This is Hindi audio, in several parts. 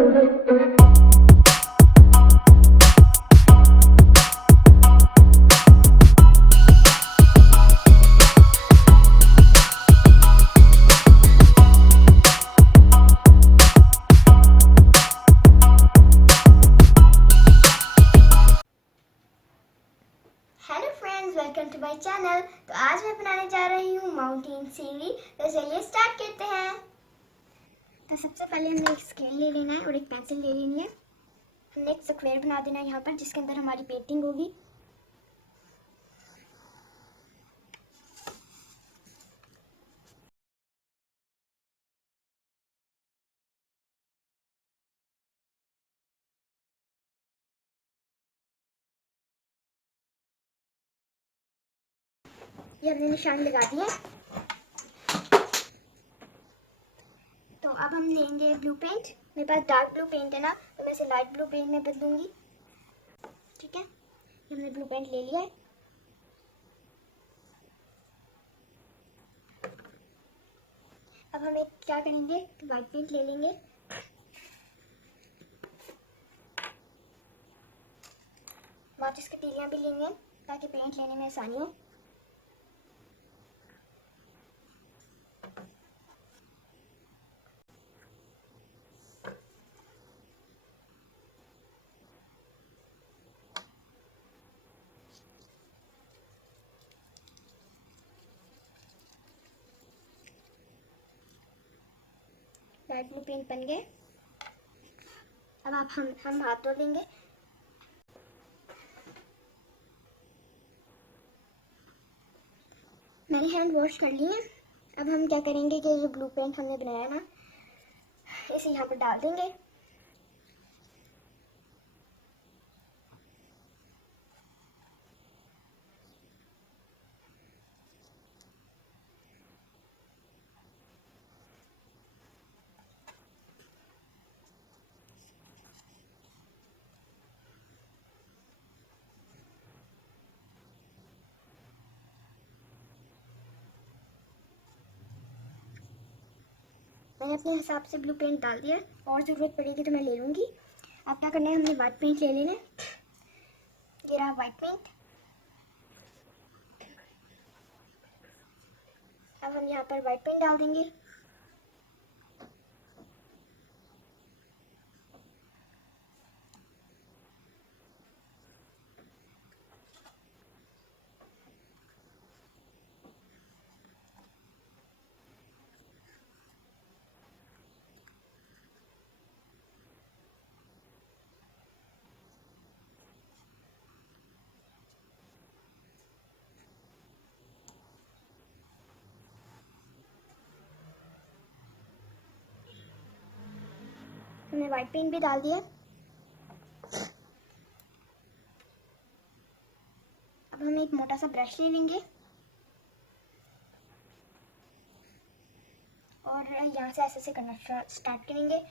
Hello friends, welcome to my channel. तो आज मैं बनाने जा रही हूँ माउंटेन सीनरी। तो चलिए स्टार्ट करते हैं। तो सबसे पहले हमें एक स्केल ले लेना है और एक पेंसिल ले लेनी है। हमने एक स्क्वायर बना देना है यहाँ पर, जिसके अंदर हमारी पेंटिंग होगी। ये हमने निशान लगा दिया। तो अब हम लेंगे ब्लू पेंट। मेरे पास डार्क ब्लू पेंट है ना, तो मैं इसे लाइट ब्लू पेंट में बदलूंगी। ठीक है, हमने ब्लू पेंट ले लिया है। अब हम एक क्या करेंगे, वाइट पेंट ले लेंगे। माचिस की तीलियां भी लेंगे ताकि पेंट लेने में आसानी हो। लाइट ब्लू पेंट बन गए। अब आप हम हाथ धो लेंगे। मैंने हैंड वॉश कर लिए। अब हम क्या करेंगे कि ये ब्लू पेंट हमने बनाया ना, इसे यहाँ पर डाल देंगे। मैंने अपने हिसाब से ब्लू पेंट डाल दिया। और ज़रूरत पड़ेगी तो मैं ले लूँगी। अब क्या करना है, हमने वाइट पेंट ले लेना है। ये रहा वाइट पेंट। अब हम यहाँ पर वाइट पेंट डाल देंगे। हमने वाइट पेंट भी डाल दिया। अब हम एक मोटा सा ब्रश ले लेंगे और यहाँ से ऐसे करना स्टार्ट करेंगे।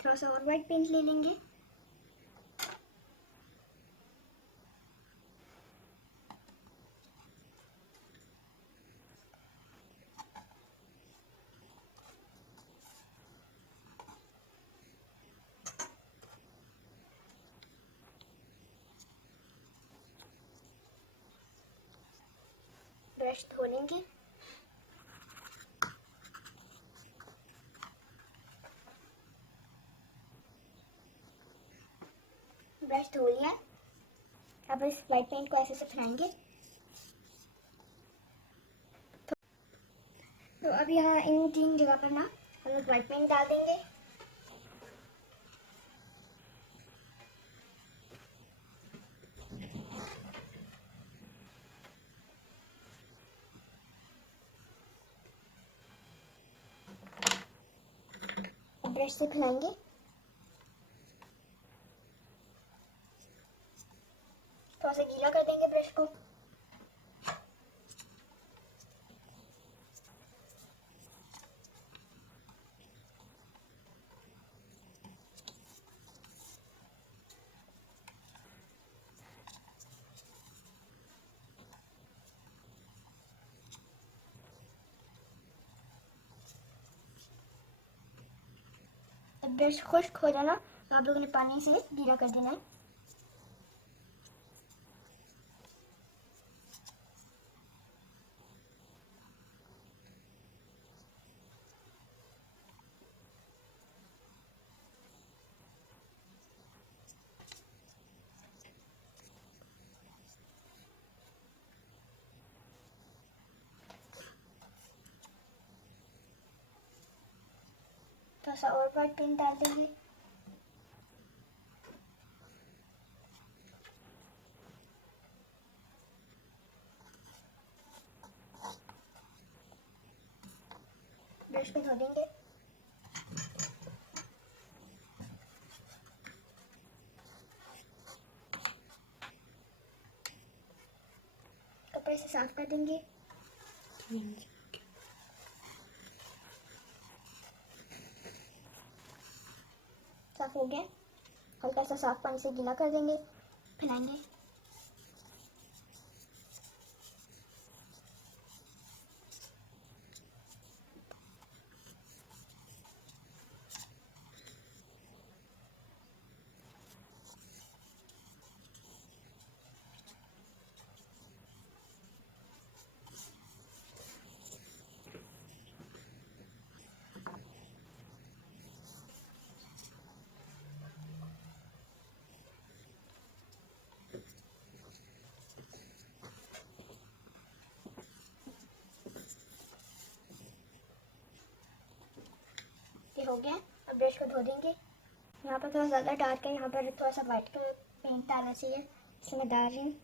थोड़ा सा और वाइट पेंट ले लेंगे। ब्रश धो लेंगे। ब्रश धो लिया। अब इस वाइट पेंट को ऐसे से फैलाएंगे। तो अब यहाँ इन 3 जगह पर ना हम लोग वाइट पेंट डाल देंगे। ब्रश से फैलाएंगे। थोड़ा सा गीला कर देंगे ब्रश को। अब ब्रश खुश्क हो जाना तो आप लोगों ने पानी से गीला कर देना है। थोड़ा सा और वाइट पेंट डाल देंगे। ब्रश को धो देंगे। कपड़े से साफ कर देंगे। साफ हो गया। हल्का सा साफ पानी से गीला कर देंगे, फैलाएंगे। ये हो गया। अब ब्रश को धो देंगे। यहाँ पर थोड़ा ज़्यादा डार्क है, यहाँ पर थोड़ा सा वाइट कलर पेंट डालना चाहिए, इसे मैं डाल रही हूँ।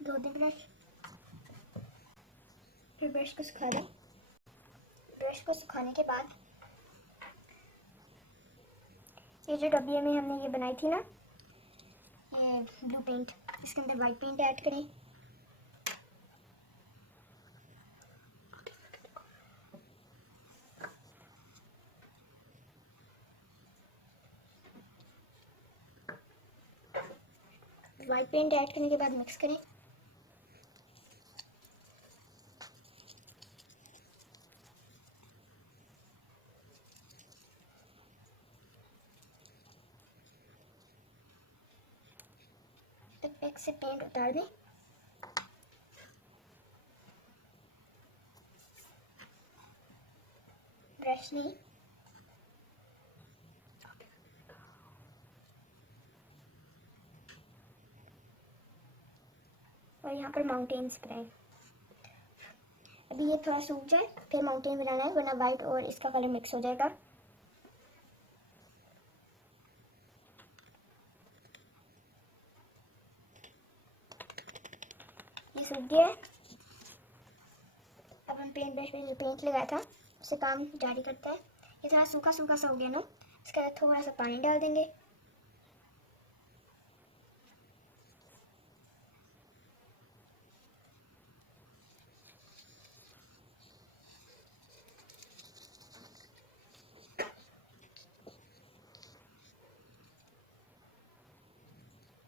धो दें ब्रश, फिर ब्रश को सुखा दें। ब्रश को सुखाने के बाद ये जो डब्बी में हमने ये बनाई थी ना, ये ब्लू पेंट, इसके अंदर वाइट पेंट ऐड करें। वाइट पेंट ऐड करने के बाद मिक्स करें। टूथपिक से पेंट उतार दें। ब्रश नहीं, और यहाँ पर माउंटेन्स बनाएं। अभी ये थोड़ा सूख जाए फिर माउंटेन बनाना है, वरना वाइट और इसका कलर मिक्स हो जाएगा। ये सूख गया है। अब हम पेंट ब्रश पे जो पेंट लगाया था उससे काम जारी करते हैं। ये थोड़ा सूखा सूखा सा हो गया ना, इसका इसके अंदर थोड़ा सा पानी डाल देंगे।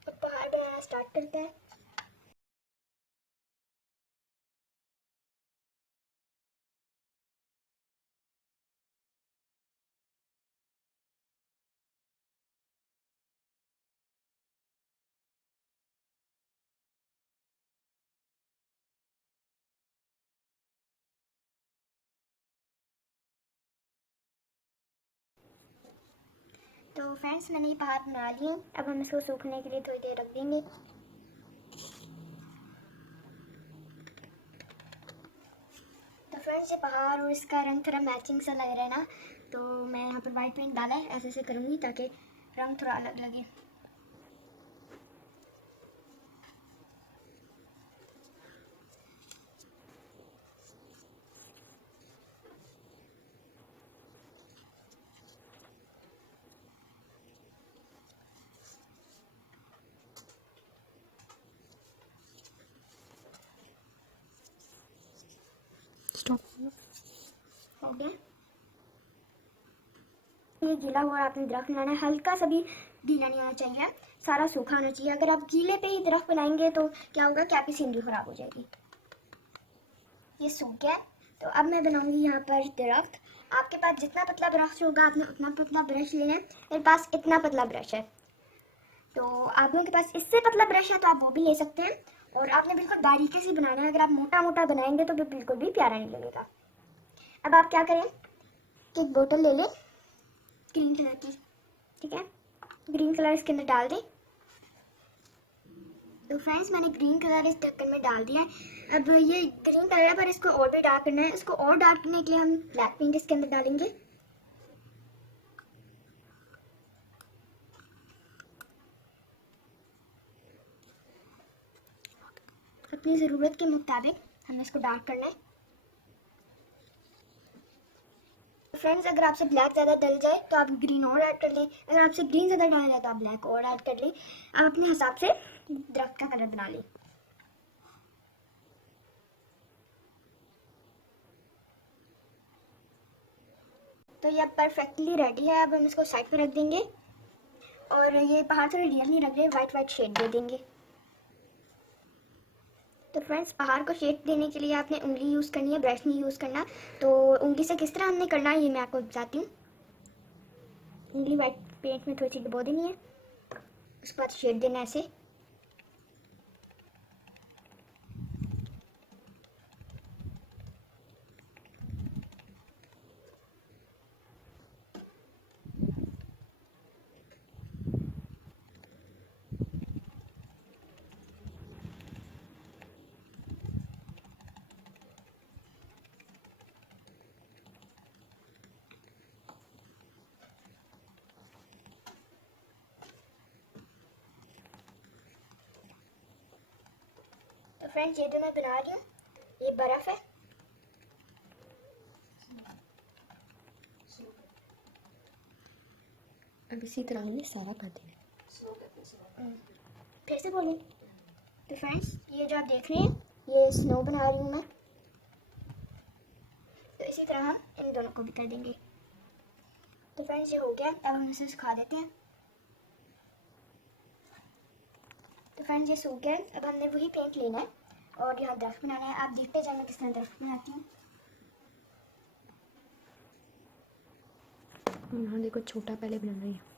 अब पहाड़ बनाना स्टार्ट करते हैं। तो फ्रेंड्स मैंने ये पहाड़ बना लिए। अब हम इसको सूखने के लिए थोड़ी देर रख देंगे। तो फ्रेंड्स ये पहाड़ और इसका रंग थोड़ा मैचिंग सा लग रहा है ना, तो मैं यहाँ पर वाइट पेंट डाला है, ऐसे ऐसे करूँगी ताकि रंग थोड़ा अलग लगे। स्टॉप हो गया। ये गीला हुआ आपने दरख्त बनाना है, हल्का सा भी गीला नहीं होना चाहिए, सारा सूखा होना चाहिए। अगर आप गीले पे ही दरख्त बनाएंगे तो क्या होगा कि आपकी सीनरी ख़राब हो जाएगी। ये सूख गया, तो अब मैं बनाऊंगी यहाँ पर दरख्त। आपके पास जितना पतला ब्रश होगा आपने उतना पतला ब्रश लेना है। मेरे पास इतना पतला ब्रश है, तो आप लोगों के पास इससे पतला ब्रश है तो आप वो भी ले सकते हैं। और आपने बिल्कुल बारीकी से बनाना है, अगर आप मोटा मोटा बनाएंगे तो बिल्कुल भी प्यारा नहीं लगेगा। अब आप क्या करें कि एक बोतल ले लें ग्रीन कलर की, ठीक है, ग्रीन कलर इसके अंदर डाल दें। तो फ्रेंड्स मैंने ग्रीन कलर इस ढक्कन में डाल दिया है। अब ये ग्रीन कलर है पर इसको और भी डार्क करना है। इसको और डार्क करने के लिए हम ब्लैक पेंट इसके अंदर डालेंगे। अपनी ज़रूरत के मुताबिक हमें इसको डार्क करना है। फ्रेंड्स अगर आपसे ब्लैक ज़्यादा डल जाए तो आप ग्रीन और ऐड कर लें, अगर आपसे ग्रीन ज़्यादा डल जाए तो आप ब्लैक और ऐड कर लें। आप अपने हिसाब से दरख्त का कलर बना लें। तो ये अब परफेक्टली रेडी है। अब हम इसको साइड पर रख देंगे और ये पहाड़ थोड़े रियल नहीं लग रहे, वाइट वाइट शेड दे देंगे। तो फ्रेंड्स पहाड़ को शेड देने के लिए आपने उंगली यूज़ करनी है, ब्रश नहीं यूज़ करना। तो उंगली से किस तरह हमने करना है ये मैं आपको बताती हूँ। उंगली वाइट पेंट में थोड़ी सी डुबो देनी है, उसके बाद शेड देना है ऐसे। तो फ्रेंड्स ये जो मैं बना रही हूँ ये बर्फ़ है। अब इसी तरह हमने सारा कर देना। फिर से बोलिए। तो फ्रेंड्स ये जो आप देख रहे हैं ये स्नो बना रही हूँ मैं, तो इसी तरह हम इन दोनों को भी कर देंगे। तो फ्रेंड्स ये हो गया, अब हम इसे सुखा देते हैं। तो फ्रेंड्स ये सूख गया, अब हमने वही पेंट लेना है और यहाँ दरख्त बनाना है। आप देखते जाएंगे किस तरह दरख्त बनाती हूँ। हाँ देखो छोटा पहले बनाना है।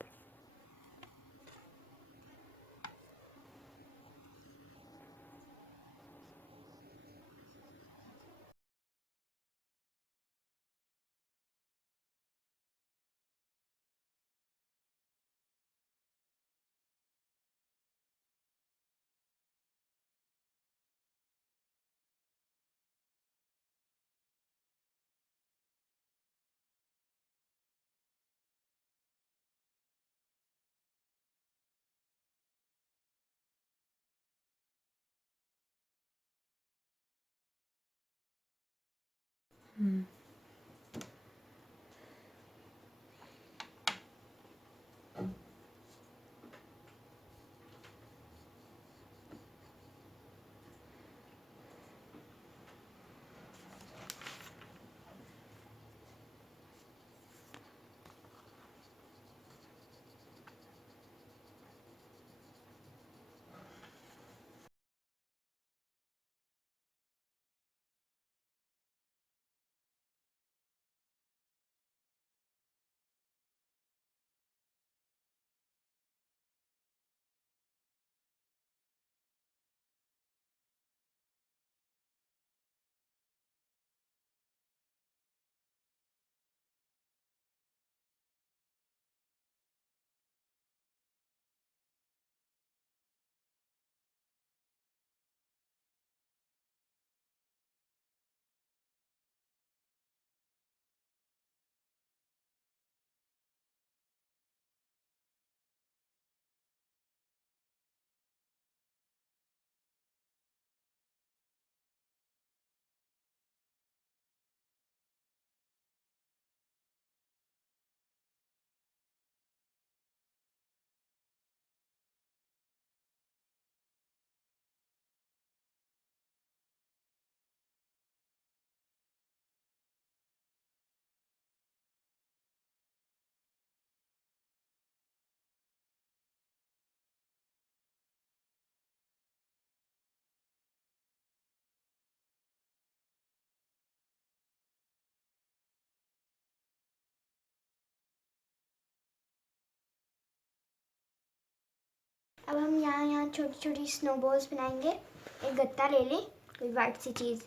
अब हम यहाँ छोटी छोटी स्नोबॉल्स बनाएंगे। एक गत्ता ले लें, कोई वाइट सी चीज़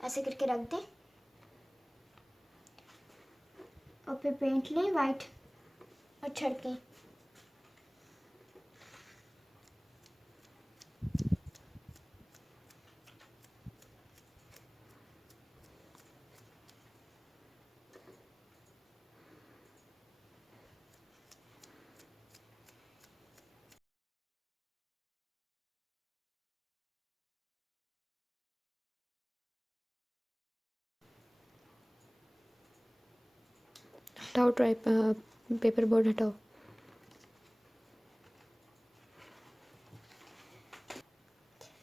ऐसे करके रख दें और फिर पेंट लें वाइट और छिड़कें। हटाओ, ट्राई पेपर बोर्ड हटाओ।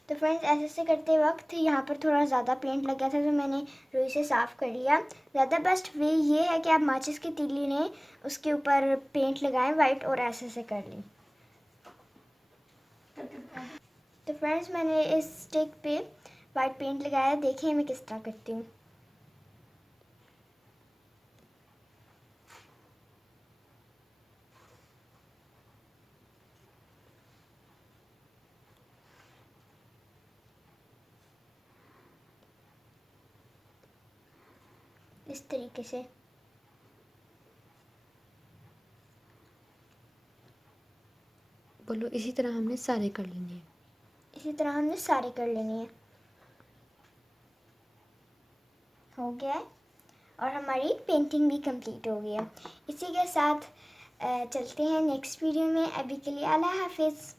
तो फ्रेंड्स ऐसे ऐसे करते वक्त यहाँ पर थोड़ा ज़्यादा पेंट लग गया था तो मैंने रुई से साफ़ कर लिया। ज़्यादा बेस्ट वे ये है कि आप माचिस की तीली लें, उसके ऊपर पेंट लगाएं वाइट और ऐसे ऐसे कर लें। तो फ्रेंड्स मैंने इस स्टिक पे वाइट पेंट लगाया, देखिए मैं किस तरह करती हूँ। इस तरीके से बोलो, इसी तरह हमने सारे कर लेने हैं। इसी तरह हमने सारे कर लेने हैं। हो गया है और हमारी पेंटिंग भी कंप्लीट हो गई है। इसी के साथ चलते हैं नेक्स्ट वीडियो में। अभी के लिए अल्लाह हाफिज़।